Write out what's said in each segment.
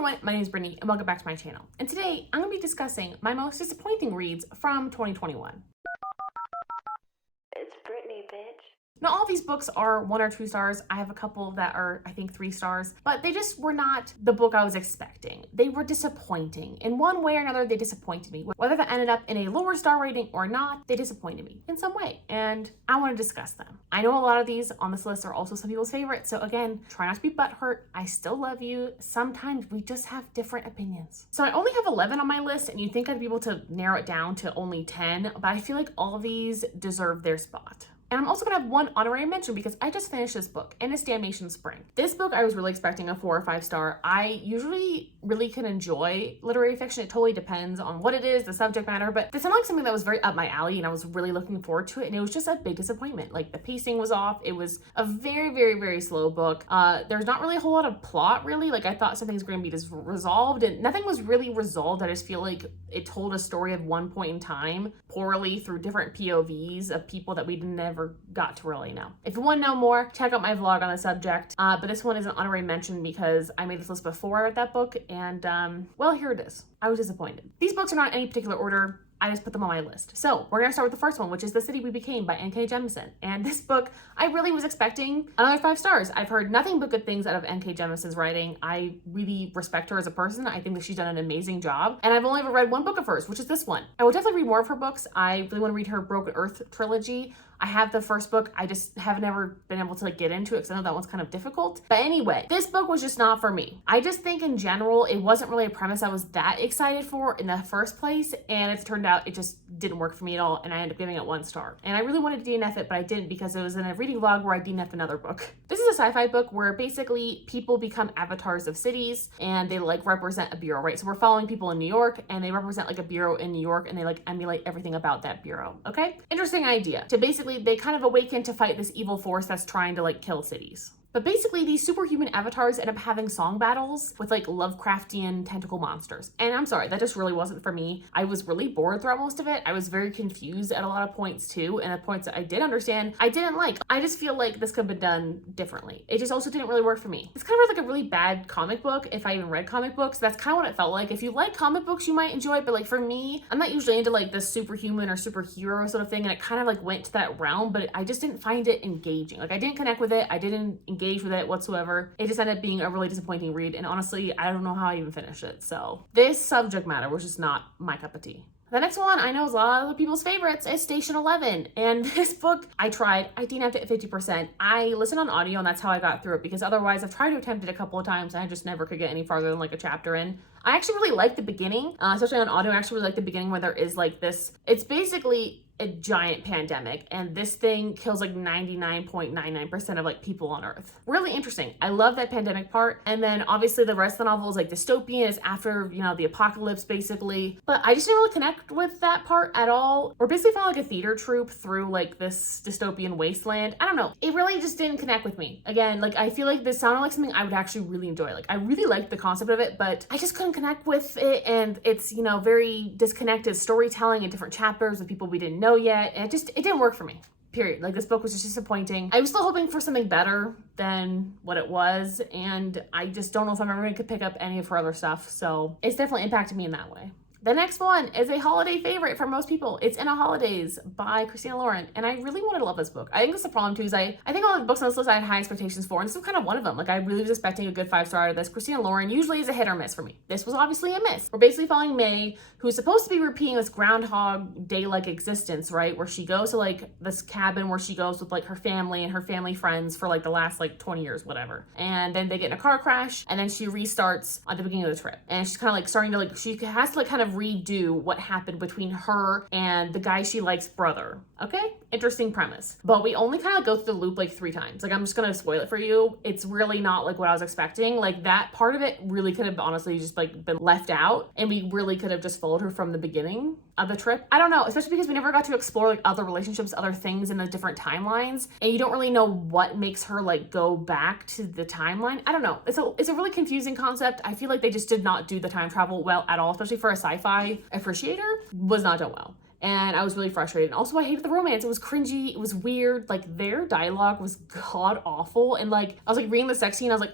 everyone, my name is Brittany and welcome back to my channel. And today I'm going to be discussing my most disappointing reads from 2021. It's Brittany, bitch. Now, all these books are 1 or 2 stars. I have a couple that are, I think, 3 stars, but they just were not the book I was expecting. They were disappointing. In one way or another, they disappointed me. Whether that ended up in a lower star rating or not, they disappointed me in some way, and I want to discuss them. I know a lot of these on this list are also some people's favorites, so again, try not to be butthurt. I still love you. Sometimes we just have different opinions. So I only have 11 on my list, and you'd think I'd be able to narrow it down to only 10, but I feel like all of these deserve their spot. And I'm also gonna have one honorary mention because I just finished this book, and it's Damnation Spring. This book, I was really expecting a 4 or 5 star. I usually really can enjoy literary fiction. It totally depends on what it is, the subject matter, but this sounded like something that was very up my alley, and I was really looking forward to it, and it was just a big disappointment. Like, the pacing was off. It was a very, very, very slow book. There's not really a whole lot of plot, really. Like, I thought some things were gonna be just resolved, and nothing was really resolved. I just feel like it told a story of one point in time poorly through different POVs of people that we never got to really know. If you want to know more, check out my vlog on the subject. But this one is an honorary mention because I made this list before I read that book, and well, here it is. I was disappointed. These books are not in any particular order. I just put them on my list. So we're gonna start with the first one, which is The City We Became by N.K. Jemisin. And this book, I really was expecting another 5 stars. I've heard nothing but good things out of N.K. Jemisin's writing. I really respect her as a person. I think that she's done an amazing job. And I've only ever read one book of hers, which is this one. I will definitely read more of her books. I really want to read her Broken Earth trilogy. I have the first book. I just haven't ever been able to get into it because I know that one's kind of difficult. But anyway, this book was just not for me. I just think in general, it wasn't really a premise I was that excited for in the first place. And it's turned out it just didn't work for me at all. And I ended up giving it 1 star. And I really wanted to DNF it, but I didn't because it was in a reading vlog where I DNF'd another book. This is a sci-fi book where basically people become avatars of cities and they represent a bureau, right? So we're following people in New York and they represent a bureau in New York and they emulate everything about that bureau, okay? Interesting idea. To basically, they kind of awaken to fight this evil force that's trying to kill cities. But basically, these superhuman avatars end up having song battles with Lovecraftian tentacle monsters. And I'm sorry, that just really wasn't for me. I was really bored throughout most of it. I was very confused at a lot of points too. And the points that I did understand, I didn't like. I just feel like this could have been done differently. It just also didn't really work for me. It's kind of like a really bad comic book if I even read comic books. That's kind of what it felt like. If you like comic books, you might enjoy it. But for me, I'm not usually into this superhuman or superhero sort of thing. And it kind of went to that realm, but I just didn't find it engaging. I didn't connect with it. I didn't engage with it whatsoever. It just ended up being a really disappointing read, and honestly, I don't know how I even finished it. So this subject matter was just not my cup of tea. The next one I know is a lot of other people's favorites is Station 11. And this book, I DNF'd it at 50%. I listened on audio and that's how I got through it because otherwise I've tried to attempt it a couple of times and I just never could get any farther than a chapter in. I actually really like the beginning, especially on audio. I actually really like the beginning where there is this, it's basically a giant pandemic and this thing kills 99.99% of people on Earth. Really interesting. I love that pandemic part. And then obviously the rest of the novel is dystopian. It's after, the apocalypse basically. But I just didn't really connect with that part at all. We're basically following a theater troupe through this dystopian wasteland. I don't know. It really just didn't connect with me. Again, I feel like this sounded like something I would actually really enjoy. I really liked the concept of it, but I just couldn't connect with it. And it's, very disconnected storytelling in different chapters with people we didn't know yet. And it didn't work for me. Period. This book was just disappointing. I was still hoping for something better than what it was, and I just don't know if I'm ever going to pick up any of her other stuff, so it's definitely impacted me in that way. The next one is a holiday favorite for most people. It's In a Holidays by Christina Lauren, and I really wanted to love this book. I think that's the problem too, is I think all the books on this list I had high expectations for, and this was kind of one of them. I really was expecting a good 5 star out of this. Christina Lauren usually is a hit or miss for me. This was obviously a miss. We're basically following May, who's supposed to be repeating this Groundhog Day-like existence, right? Where she goes to this cabin where she goes with her family and her family friends for the last 20 years, whatever. And then they get in a car crash, and then she restarts at the beginning of the trip. And she's kind of starting to she has to kind of redo what happened between her and the guy she likes brother. Okay, interesting premise, but we only kind of go through the loop 3 times. I'm just gonna spoil it for you. It's really not what I was expecting. That part of it really could have honestly just been left out, and we really could have just followed her from the beginning of the trip. I don't know, especially because we never got to explore other relationships, other things in the different timelines, and you don't really know what makes her go back to the timeline. I don't know. It's a really confusing concept. I feel like they just did not do the time travel well at all, especially for a sci-fi appreciator. Was not done well. And I was really frustrated. And also I hated the romance. It was cringy. It was weird. Their dialogue was god awful. And I was reading the sex scene. I was like,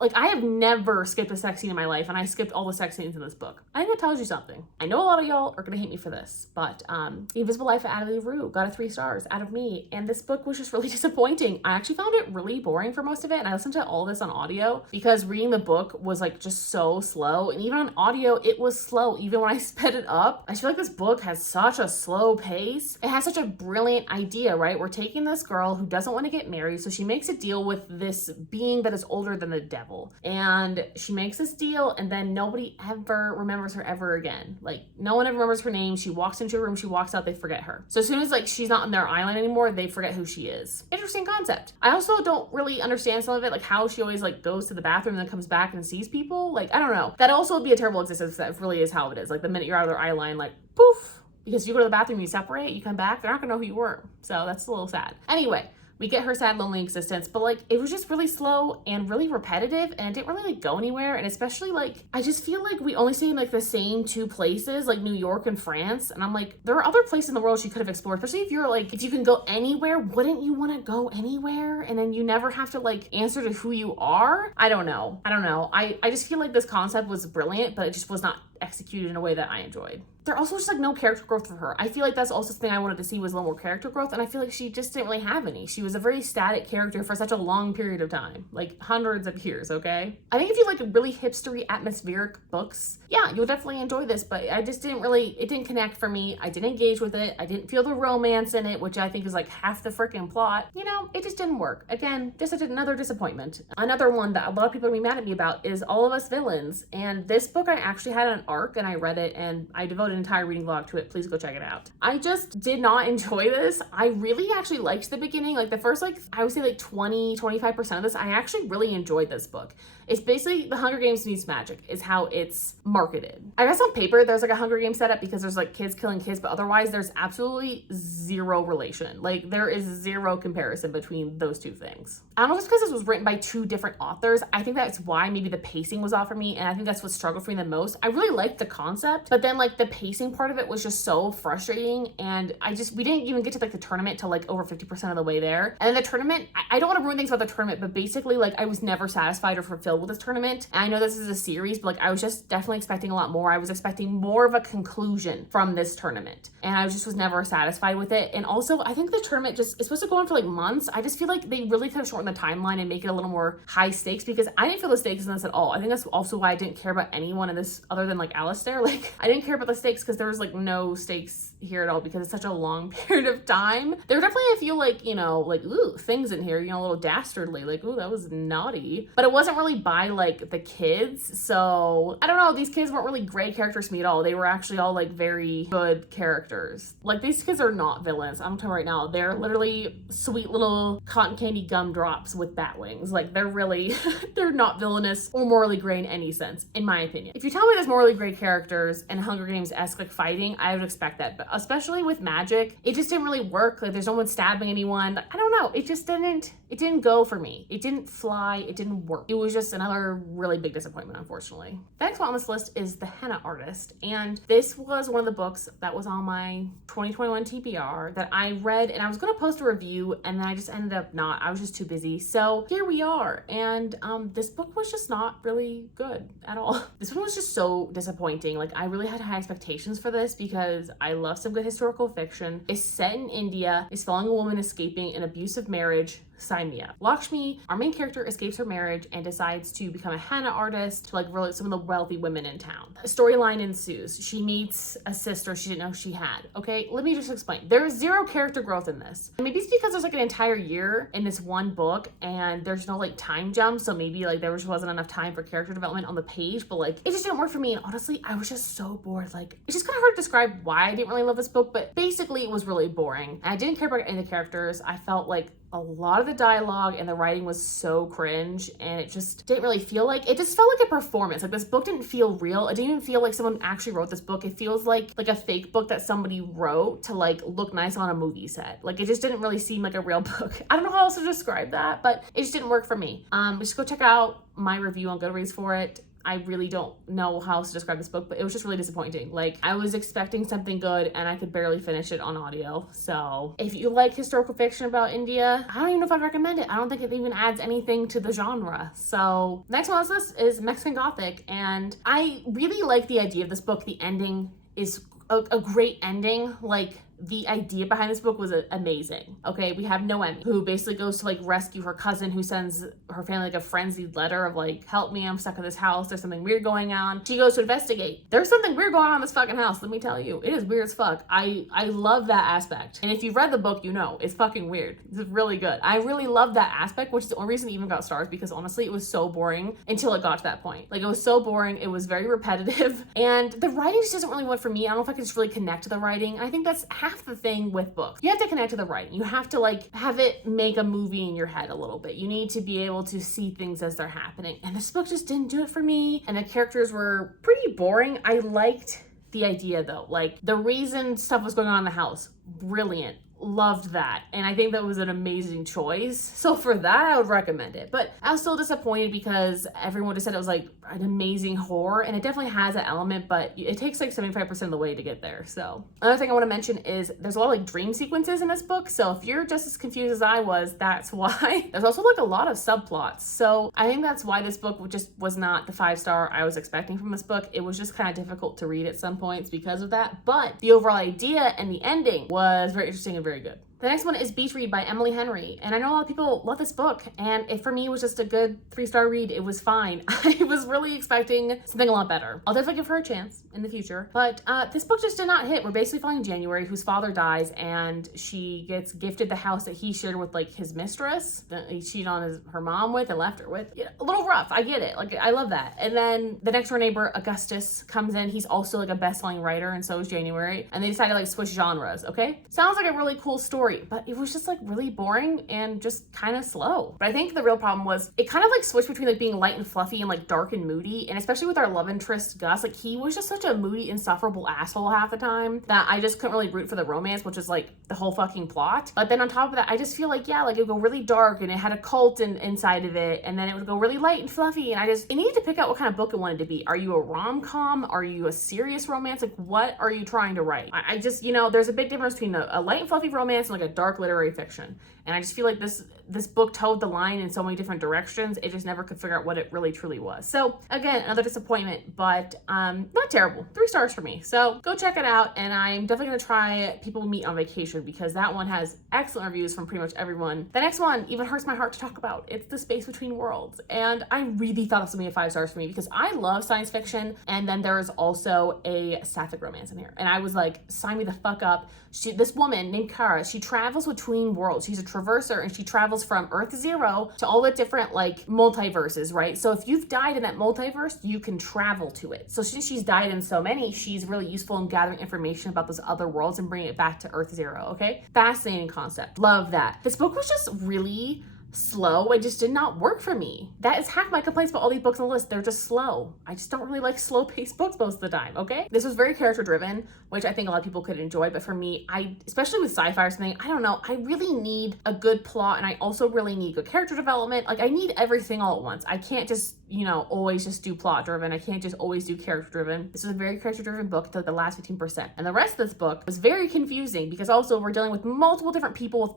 like, I have never skipped a sex scene in my life, and I skipped all the sex scenes in this book. I think that tells you something. I know a lot of y'all are gonna hate me for this, but The Invisible Life of Adelie Rue got a 3 stars out of me, and this book was just really disappointing. I actually found it really boring for most of it, and I listened to all this on audio because reading the book was like just so slow, and even on audio, it was slow. Even when I sped it up, I feel like this book has such a slow pace. It has such a brilliant idea, right? We're taking this girl who doesn't want to get married, so she makes a deal with this being that is older than the devil, and she makes this deal, and then nobody ever remembers her ever again. Like, no one ever remembers her name. She walks into a room, she walks out, they forget her. So as soon as like she's not on their island anymore, they forget who she is. Interesting concept. I also don't really understand some of it, like how she always like goes to the bathroom and then comes back and sees people. Like, I don't know. That also would be a terrible existence. That really is how it is. Like, the minute you're out of their eye line, like poof, because you go to the bathroom, you separate, you come back, they're not gonna know who you were. So that's a little sad. Anyway, we get her sad, lonely existence, but like, it was just really slow and really repetitive, and it didn't really like go anywhere. And especially like, I just feel like we only stay in like the same 2 places, like New York and France. And I'm like, there are other places in the world she could have explored, especially if you're like, if you can go anywhere, wouldn't you want to go anywhere? And then you never have to like answer to who you are. I don't know. I just feel like this concept was brilliant, but it just was not executed in a way that I enjoyed. There also just like no character growth for her. I feel like that's also something I wanted to see, was a little more character growth, and I feel like she just didn't really have any. She was a very static character for such a long period of time, like hundreds of years, okay? I think if you like really hipstery, atmospheric books, yeah, you'll definitely enjoy this, but I just didn't really, it didn't connect for me. I didn't engage with it. I didn't feel the romance in it, which I think is like half the freaking plot. You know, it just didn't work. Again, just another disappointment. Another one that a lot of people are gonna be mad at me about is All of Us Villains, and this book I actually had an arc, and I read it, and I devoted an entire reading vlog to it. Please go check it out. I just did not enjoy this. I really actually liked the beginning, like the first, like I would say like 20-25% of this. I actually really enjoyed this book. It's basically The Hunger Games meets magic is how it's marketed. I guess on paper there's like a Hunger Games setup because there's like kids killing kids, but otherwise there's absolutely zero relation. Like, there is zero comparison between those 2 things. I don't know if it's because this was written by 2 different authors. I think that's why maybe the pacing was off for me, and I think that's what struggled for me the most. I really liked the concept, but then like the pacing part of it was just so frustrating, and we didn't even get to like the tournament till like over 50% of the way there. And then the tournament, I don't want to ruin things about the tournament, but basically like I was never satisfied or fulfilled with this tournament. And I know this is a series, but like I was just definitely expecting a lot more. I was expecting more of a conclusion from this tournament, and I was never satisfied with it. And also, I think the tournament it's supposed to go on for like months. I just feel like they really could have shortened the timeline and make it a little more high stakes, because I didn't feel the stakes in this at all. I think that's also why I didn't care about anyone in this other than like Alistair. Like, I didn't care about the stakes because there was like no stakes here at all, because it's such a long period of time. There were definitely a few like, you know, like, ooh, things in here, you know, a little dastardly, like, ooh, that was naughty. But it wasn't really by like the kids. So I don't know, these kids weren't really great characters to me at all. They were actually all like very good characters. Like, these kids are not villains. I'm telling you right now, they're literally sweet little cotton candy gumdrops with bat wings. Like, they're really, they're not villainous or morally gray in any sense, in my opinion. If you tell me there's morally gray characters and Hunger Games-esque like fighting, I would expect that. But especially with magic, it just didn't really work. Like, there's no one stabbing anyone. Like, I don't know. It just didn't go for me. It didn't fly. It didn't work. It was just another really big disappointment, unfortunately. The next one on this list is The Henna Artist. And this was one of the books that was on my 2021 TBR that I read, and I was going to post a review, and then I just ended up not. I was just too busy. So here we are. And this book was just not really good at all. This one was just so disappointing. Like, I really had high expectations for this because I love some good historical fiction. It's set in India. It's following a woman escaping an abusive marriage. Sign me up. Lakshmi, our main character, escapes her marriage and decides to become a henna artist to like really some of the wealthy women in town. A storyline ensues. She meets a sister she didn't know she had. Okay, let me just explain. There is zero character growth in this. Maybe it's because there's like an entire year in this one book and there's no like time jump, so maybe like there just wasn't enough time for character development on the page, but like it just didn't work for me. And honestly, I was just so bored. Like, it's just kind of hard to describe why I didn't really love this book, but basically it was really boring. And I didn't care about any of the characters. I felt like a lot of the dialogue and the writing was so cringe, and it just didn't really feel like, it just felt like a performance. Like, this book didn't feel real. It didn't even feel like someone actually wrote this book. It feels like a fake book that somebody wrote to like look nice on a movie set. Like, it just didn't really seem like a real book. I don't know how else to describe that, but it just didn't work for me. Just go check out my review on Goodreads for it. I really don't know how else to describe this book, but it was just really disappointing. Like, I was expecting something good and I could barely finish it on audio. So if you like historical fiction about India, I don't even know if I'd recommend it. I don't think it even adds anything to the genre. So next one on this list is Mexican Gothic, and I really like the idea of this book. The ending is a great ending. Like, the idea behind this book was amazing. Okay, we have Noemi, who basically goes to like rescue her cousin, who sends her family like a frenzied letter of like, help me, I'm stuck in this house, there's something weird going on. She goes to investigate. There's something weird going on in this fucking house, let me tell you. It is weird as fuck. I love that aspect. And if you've read the book, you know, it's fucking weird. It's really good. I really love that aspect, which is the only reason it even got stars, because honestly, it was so boring until it got to that point. Like, it was so boring, it was very repetitive, and the writing just doesn't really work for me. I don't know if I can just really connect to the writing. I think that's half the thing with books. You have to connect to the writing. You have to like have it make a movie in your head a little bit. You need to be able to see things as they're happening. And this book just didn't do it for me. And the characters were pretty boring. I liked the idea though. Like, the reason stuff was going on in the house, brilliant. Loved that. And I think that was an amazing choice. So for that, I would recommend it. But I was still disappointed because everyone just said it was like an amazing horror, and it definitely has an element, but it takes like 75% of the way to get there. So another thing I want to mention is there's a lot of like dream sequences in this book. So if you're just as confused as I was, that's why. There's also like a lot of subplots. So I think that's why this book just was not the 5-star I was expecting from this book. It was just kind of difficult to read at some points because of that. But the overall idea and the ending was very interesting and very good. The next one is Beach Read by Emily Henry. And I know a lot of people love this book, and it for me was just a good 3-star read. It was fine. I was really expecting something a lot better. I'll definitely give her a chance in the future. But this book just did not hit. We're basically following January, whose father dies, and she gets gifted the house that he shared with like his mistress, that he cheated on her mom with and left her with. Yeah, a little rough. I get it. Like, I love that. And then the next door neighbor, Augustus, comes in. He's also like a best-selling writer, and so is January. And they decided to like switch genres, okay? Sounds like a really cool story, but it was just like really boring and just kind of slow. But I think the real problem was it kind of like switched between like being light and fluffy and like dark and moody. And especially with our love interest, Gus, like he was just such a moody, insufferable asshole half the time that I just couldn't really root for the romance, which is like the whole fucking plot. But then on top of that, I just feel like, yeah, like it would go really dark and it had a cult inside of it. And then it would go really light and fluffy. And it needed to pick out what kind of book it wanted to be. Are you a rom-com? Are you a serious romance? Like, what are you trying to write? I just, you know, there's a big difference between a light and fluffy romance and like a dark literary fiction. And I just feel like this book towed the line in so many different directions. It just never could figure out what it really truly was. So again, another disappointment, but not terrible. 3 stars for me. So go check it out. And I'm definitely gonna try People Meet on Vacation, because that one has excellent reviews from pretty much everyone. The next one even hurts my heart to talk about. It's The Space Between Worlds. And I really thought this would be a 5 stars for me because I love science fiction. And then there is also a sapphic romance in here. And I was like, sign me the fuck up. This woman named Kara, she travels between worlds. She's a traverser, and she travels from Earth 0 to all the different like multiverses, right? So if you've died in that multiverse, you can travel to it. So since she's died in so many, she's really useful in gathering information about those other worlds and bringing it back to Earth 0, okay? Fascinating concept. Love that. This book was just really slow. It just did not work for me. That is half my complaints about all these books on the list. They're just slow. I just don't really like slow-paced books most of the time, okay? This was very character-driven, which I think a lot of people could enjoy, but for me, especially with sci-fi or something, I don't know, I really need a good plot, and I also really need good character development. Like, I need everything all at once. I can't just, you know, always just do plot-driven. I can't just always do character-driven. This is a very character-driven book until the last 15%. And the rest of this book was very confusing because also we're dealing with multiple different people with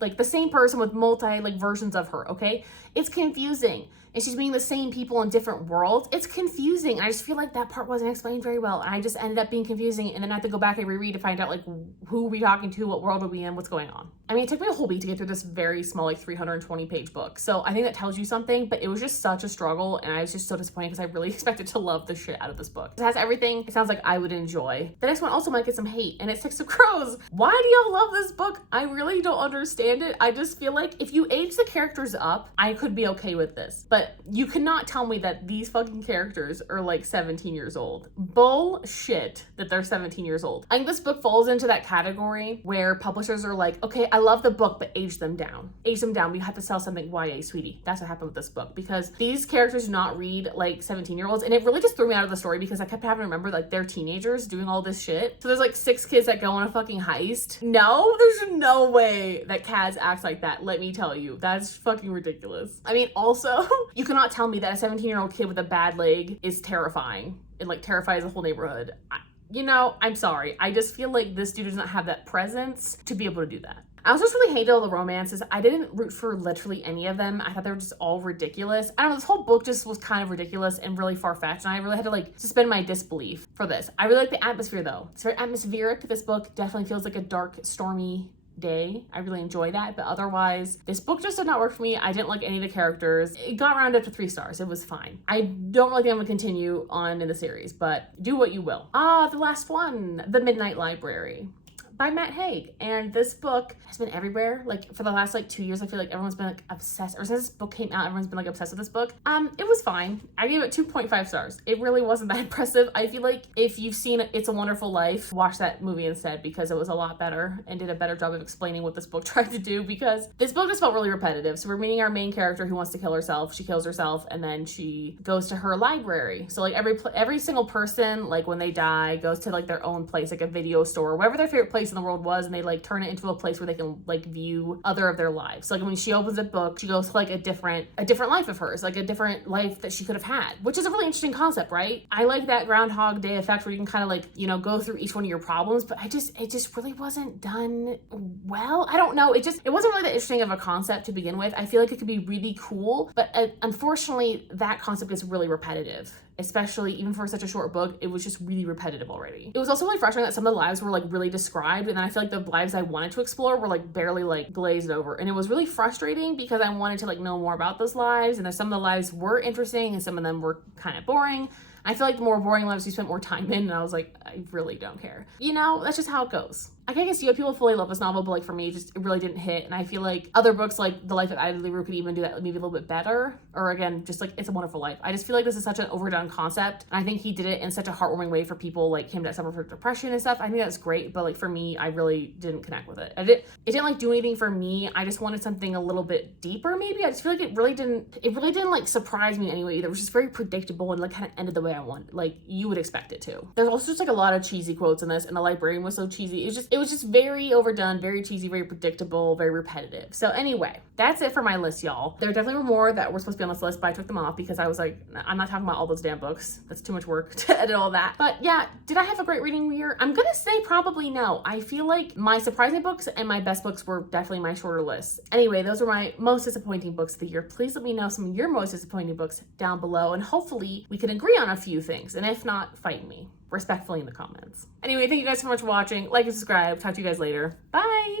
like the same person with like versions of her, okay? It's confusing. And she's meeting the same people in different worlds. It's confusing. I just feel like that part wasn't explained very well. And I just ended up being confusing. And then I have to go back and reread to find out like who are we talking to, what world are we in, what's going on. I mean, it took me a whole week to get through this very small, like 320 page book. So I think that tells you something, but it was just such a struggle. And I was just so disappointed because I really expected to love the shit out of this book. It has everything it sounds like I would enjoy. The next one also might get some hate, and it's 6 of Crows. Why do y'all love this book? I really don't understand it. I just feel like if you age the characters up, I could be okay with this. But you cannot tell me that these fucking characters are like 17 years old. Bullshit that they're 17 years old. I think this book falls into that category where publishers are like, okay, I love the book, but age them down. Age them down. We have to sell something YA, sweetie. That's what happened with this book because these characters do not read like 17-year-olds, and it really just threw me out of the story because I kept having to remember like they're teenagers doing all this shit. So there's like 6 kids that go on a fucking heist. No, there's no way that Kaz acts like that. Let me tell you, that's fucking ridiculous. I mean, also, you cannot tell me that a 17-year-old kid with a bad leg is terrifying and like terrifies the whole neighborhood. You know, I'm sorry. I just feel like this dude does not have that presence to be able to do that. I also just really hated all the romances. I didn't root for literally any of them. I thought they were just all ridiculous. I don't know, this whole book just was kind of ridiculous and really far-fetched, and I really had to like suspend my disbelief for this. I really like the atmosphere though. It's very atmospheric. This book definitely feels like a dark, stormy day. I really enjoy that, but otherwise this book just did not work for me. I didn't like any of the characters. It got rounded up to 3 stars. It was fine. I don't really think I'm gonna continue on in the series, but do what you will. The last one, The Midnight Library by Matt Haig. And this book has been everywhere. Like for the last like 2 years, I feel like everyone's been like obsessed, or since this book came out, everyone's been like obsessed with this book. It was fine. I gave it 2.5 stars. It really wasn't that impressive. I feel like if you've seen It's a Wonderful Life, watch that movie instead because it was a lot better and did a better job of explaining what this book tried to do, because this book just felt really repetitive. So we're meeting our main character who wants to kill herself. She kills herself and then she goes to her library. So like every single person, like when they die, goes to like their own place, like a video store, whatever their favorite place in the world was, and they like turn it into a place where they can like view other of their lives. So like when she opens a book, she goes to like a different life of hers, like a different life that she could have had, which is a really interesting concept, right? I like that Groundhog Day effect where you can kind of like, you know, go through each one of your problems, but it just really wasn't done well. I don't know. It wasn't really that interesting of a concept to begin with. I feel like it could be really cool, but unfortunately that concept is really repetitive. Especially even for such a short book, it was just really repetitive already. It was also really frustrating that some of the lives were like really described, and then I feel like the lives I wanted to explore were like barely like glazed over, and it was really frustrating because I wanted to like know more about those lives, and then some of the lives were interesting and some of them were kind of boring. I feel like the more boring lives you spent more time in, and I was like, I really don't care. You know, that's just how it goes. I can see why people fully love this novel, but like for me, it really didn't hit. And I feel like other books like The Life of Ida LaRue could even do that maybe a little bit better. Or again, just like It's a Wonderful Life. I just feel like this is such an overdone concept. And I think he did it in such a heartwarming way for people like him that suffer from depression and stuff. I think that's great. But like for me, I really didn't connect with it. It didn't like do anything for me. I just wanted something a little bit deeper maybe. I just feel like it really didn't like surprise me in any way either. It was just very predictable and like kind of ended the way I wanted. Like you would expect it to. There's also just like a lot of cheesy quotes in this, and the librarian was so cheesy. It was just very overdone, very cheesy, very predictable, very repetitive. So anyway, that's it for my list, y'all. There definitely were more that were supposed to be on this list, but I took them off because I was like, I'm not talking about all those damn books. That's too much work to edit all that. But yeah, did I have a great reading year? I'm gonna say probably no. I feel like my surprising books and my best books were definitely my shorter lists. Anyway, those are my most disappointing books of the year. Please let me know some of your most disappointing books down below, and hopefully we can agree on a few things. And if not, fight me respectfully in the comments. Anyway, thank you guys so much for watching. Like and subscribe. Talk to you guys later. Bye.